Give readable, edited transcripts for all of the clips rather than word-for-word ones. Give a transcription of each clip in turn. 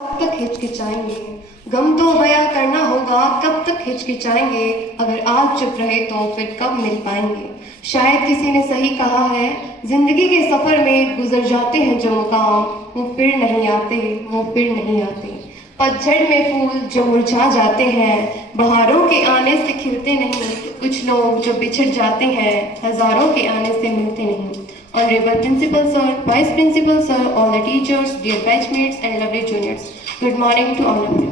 कब तक हिचकिचाएंगे? गम तो बयां करना होगा, कब तक हिचकिचाएंगे? अगर आज चुप रहे तो फिर कब मिल पाएंगे? शायद किसी ने सही कहा है, जिंदगी के सफर में गुजर जाते हैं जो मुकाम, वो फिर नहीं आते, वो फिर नहीं आते। पतझड़ में फूल जो मुरझा जाते हैं, बहारों के आने से खिलते नहीं। कुछ लोग जो बिछड़ जाते हैं, हजारों के आने से मिलते नहीं। Honorable Principal Sir, Vice Principal Sir, all the teachers, dear batchmates and lovely juniors, good morning to all of you.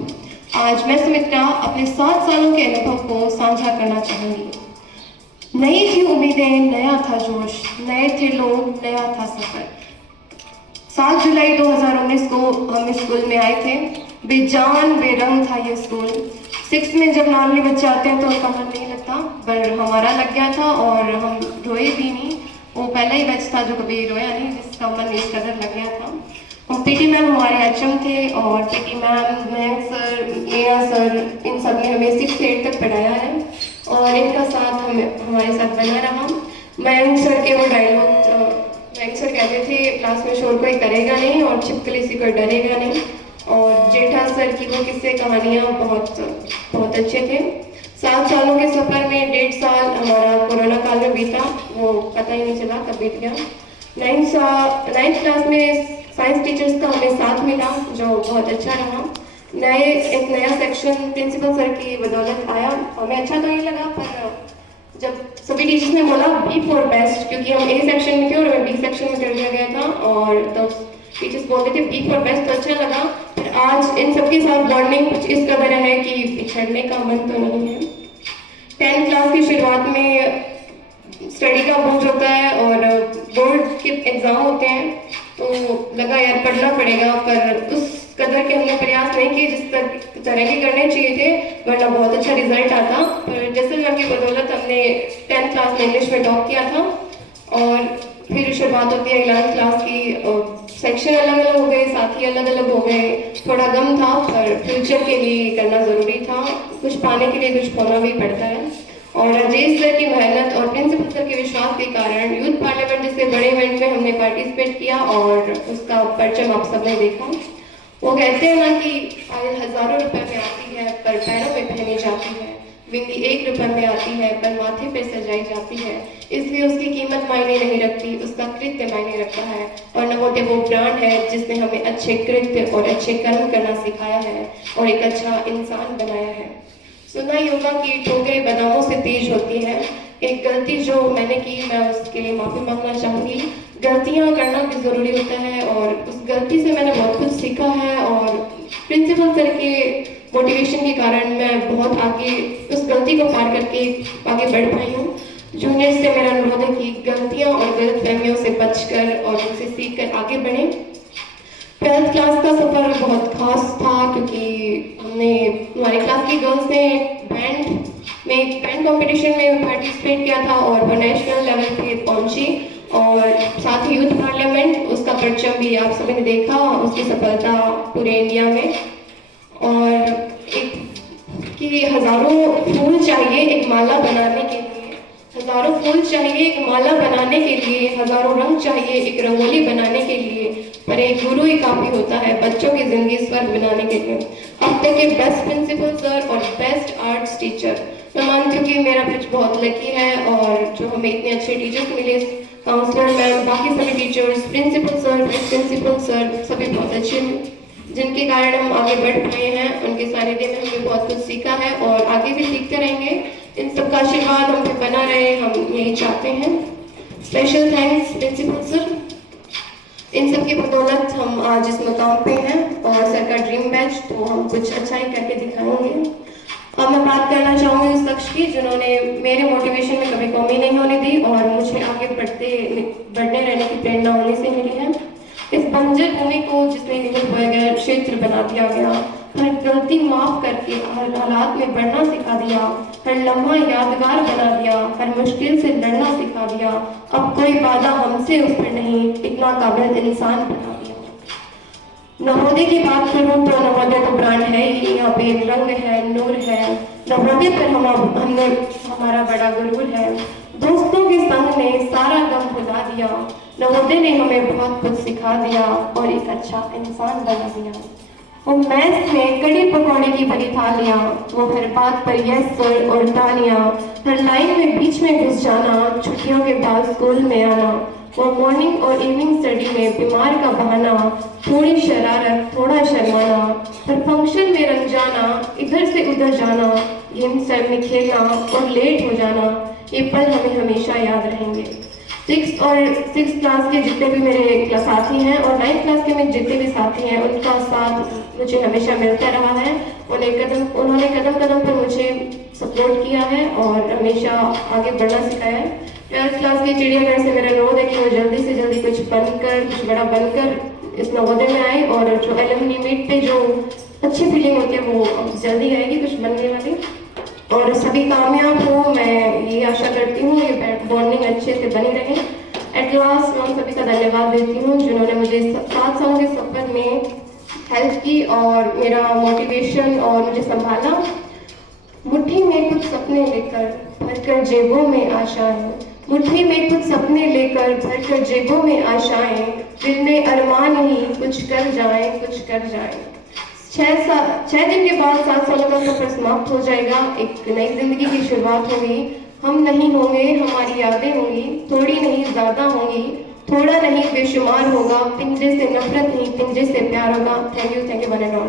आज मैं सुमित्रा अपने 7 सालों के अनुभव को साझा करना चाहूँगी। नई थी उम्मीदें, नया था जोश, नए थे लोग, नया था सफर। 7 जुलाई 2019 को हम इस स्कूल में आए थे। बेजान बेरंग था ये स्कूल। 6 में जब नॉर्मली बच्चे आते हैं तो उनका मन नहीं लगता, पर हमारा लग गया था और हम रोए भी नहीं। वो पहला ही बैच था जो कभी रोया नहीं, जिसका मन इस कदर लग गया था। और पीटी मैम हमारे एचएम थे और PT ma'am, Mayank sir, Meena sir, इन सब ने हमें 6 से 8 तक पढ़ाया है और इनका साथ हमारे साथ बना रहा। मयंक सर के वो डायलॉग, मयंक सर कहते थे क्लास में शोर कोई करेगा नहीं और छिपकली से कोई डरेगा नहीं। और जेठा सर की वो किस्से कहानियाँ बहुत अच्छे थे। 7 सालों के सफर में 1.5 साल हमारा कोरोना काल में बीता, वो पता ही नहीं चला कब बीत गया। 9th क्लास में साइंस टीचर्स का हमें साथ मिला जो बहुत अच्छा रहा। एक नया सेक्शन प्रिंसिपल सर की बदौलत आया। हमें अच्छा तो नहीं लगा, पर जब सभी टीचर्स ने बोला बी फॉर बेस्ट, क्योंकि हम ए सेक्शन में थे और हमें बी सेक्शन में कर दिया गया था, और तो टीचर्स बोलते थे बी फॉर बेस्ट, तो अच्छा लगा। फिर आज इन सबके साथ बॉन्डिंग कुछ इस कदर है कि पिछड़ने का मन तो नहीं है। 10th क्लास की शुरुआत में स्टडी का बोझ होता है और बोर्ड के एग्जाम होते हैं, तो लगा यार पढ़ना पड़ेगा, पर उस कदर के हमने प्रयास नहीं किए जिस तरह के करने चाहिए थे, वरना बहुत अच्छा रिजल्ट आता। पर जैसे मैम की बदौलत हमने 10th क्लास में इंग्लिश में टॉप किया था और फिर शुरुआत होती है 11th क्लास की। सेक्शन अलग अलग हो गए, साथी अलग अलग हो गए। थोड़ा गम था, पर फ्यूचर के लिए करना ज़रूरी था। कुछ पाने के लिए कुछ खोना भी पड़ता है। और राजेश सर की मेहनत और प्रिंसिपल सर के विश्वास के कारण यूथ पार्लियामेंट जैसे बड़े इवेंट में हमने पार्टिसिपेट किया और उसका परचम आप सबने देखा। वो कहते हैं ना कि आयल हजारों रुपए में आती है पर पैरों में पहनी जाती है, बिंदी 1 रुपए में आती है पर माथे पे सजाई जाती है। इसलिए उसकी कीमत मायने नहीं रखती, उसका कृत्य मायने रखता है। और नवोदय वो प्राण है जिसने हमें अच्छे कृत्य और अच्छे कर्म करना सिखाया है और एक अच्छा इंसान बनाया है। सुना योगा की ठोकरें बादामों से तेज होती है। एक गलती जो मैंने की, मैं उसके लिए माफी मांगना चाहूंगी। गलतियां करना भी जरूरी होता है और उस गलती से मैंने बहुत कुछ सीखा है और प्रिंसिपल सर के मोटिवेशन के कारण मैं बहुत आगे उस गलती को पार करके आगे बढ़ पाई हूँ। जूनियर्स से मेरा अनुरोध है कि गलतियों और गलतफहमियों से बचकर और उनसे सीखकर आगे बढ़ें। 12th क्लास का सफर बहुत खास था क्योंकि हमारी क्लास की गर्ल्स ने बैंड कंपटीशन में पार्टिसिपेट किया था और वो नेशनल लेवल पे पहुंची। और साथ ही यूथ पार्लियामेंट, उसका परचम भी आप सभी ने देखा, उसकी सफलता पूरे इंडिया में। और एक कि हजारों फूल चाहिए एक माला बनाने के लिए, हजारों फूल चाहिए एक माला बनाने के लिए, हजारों रंग चाहिए एक रंगोली बनाने के लिए, पर एक गुरु ही काफी होता है बच्चों की जिंदगी स्वर्ग बनाने के लिए। अब तक के बेस्ट प्रिंसिपल सर और बेस्ट आर्ट्स टीचर, मैं मानती हूँ कि मेरा बैच बहुत लकी है और जो हमें इतने अच्छे टीचर्स मिले, काउंसलर मैम, बाकी सभी teachers, principal sir, vice principal sir, सभी बहुत अच्छे हैं जिनके कारण हम आगे बढ़ पाए हैं। उनके सानिध्य में हमने बहुत कुछ सीखा है और आगे भी सीखते रहेंगे। इन सबका आशीर्वाद हम पे बना रहे, हम यही चाहते हैं। स्पेशल थैंक्स प्रिंसिपल सर, इन सब की बदौलत हम आज इस मुकाम पे हैं और सर का ड्रीम बैच, तो हम कुछ अच्छा ही करके दिखाएंगे। अब मैं बात करना चाहूँगी उस शख्स की जिन्होंने मेरे मोटिवेशन में कभी कमी नहीं होने दी और मुझे आगे बढ़ने रहने की प्रेरणा होने से मिली है। इस बंजर भूमि को जिसने निकल बोया गया क्षेत्र बना दिया गया, हर गलती माफ करके हर हालात में बढ़ना सिखा दिया, हर लम्हा यादगार बना दिया, हर मुश्किल से लड़ना सिखा दिया। अब कोई बाधा हमसे ऊपर नहीं, इतना काबिल इंसान बना दिया। नवोदय की बात करूं तो नवोदय तो ब्रांड है ही, यहाँ पे रंग है, नूर है। नवोदय पर हमने हमारा बड़ा गुरूर है। दोस्तों के संग ने सारा गम भुला दिया, नवोदय ने हमें बहुत कुछ सिखा दिया और एक अच्छा इंसान बना दिया। वो मैस में कड़ी पकौड़े की बड़ी थालियाँ, वो हर बात पर यस सर और तालियाँ, हर लाइन में बीच में घुस जाना, छुट्टियों के बाद स्कूल में आना, वो मॉर्निंग और इवनिंग स्टडी में बीमार का बहाना, थोड़ी शरारत थोड़ा शर्माना, हर फंक्शन में रंग जाना, इधर से उधर जाना, गेम्स टाइम में खेलना और लेट हो जाना, ये पल हमें हमेशा याद रहेंगे। 6 क्लास के जितने भी मेरे साथी हैं और 9th क्लास के मेरे जितने भी साथी हैं, उनका साथ मुझे हमेशा मिलता रहा है। उन्होंने कदम कदम पर मुझे सपोर्ट किया है और हमेशा आगे बढ़ना सिखाया है। 12th क्लास के चिड़ियाघर से मेरा नोद है कि वो जल्दी से जल्दी कुछ बनकर, कुछ बड़ा बनकर इस नवोदय में आए, और जो एलुमनी मीट पे जो अच्छी फीलिंग होती है वो जल्दी आएगी कुछ बनने वाली, और सभी कामयाब हो, मैं ये आशा करती हूँ, ये बॉन्डिंग अच्छे से बनी रहे। एट लास्ट मैं उन सभी का धन्यवाद देती हूँ जिन्होंने मुझे 7 सालों के सफर में हेल्प की और मेरा मोटिवेशन और मुझे संभाला। मुट्ठी में कुछ सपने लेकर भरकर जेबों में आशाएं, मुट्ठी में कुछ सपने लेकर भरकर जेबों में आशाएं, दिल में अरमान ही कुछ कर जाएं, कुछ कर जाएं। 6 दिन के बाद 7 सालों का सफर समाप्त हो जाएगा, एक नई जिंदगी की शुरुआत होगी। हम नहीं होंगे, हमारी यादें होंगी, थोड़ी नहीं ज्यादा होंगी, थोड़ा नहीं बेशुमार होगा, पिंजरे से नफरत नहीं पिंजरे से प्यार होगा। Thank you one and all.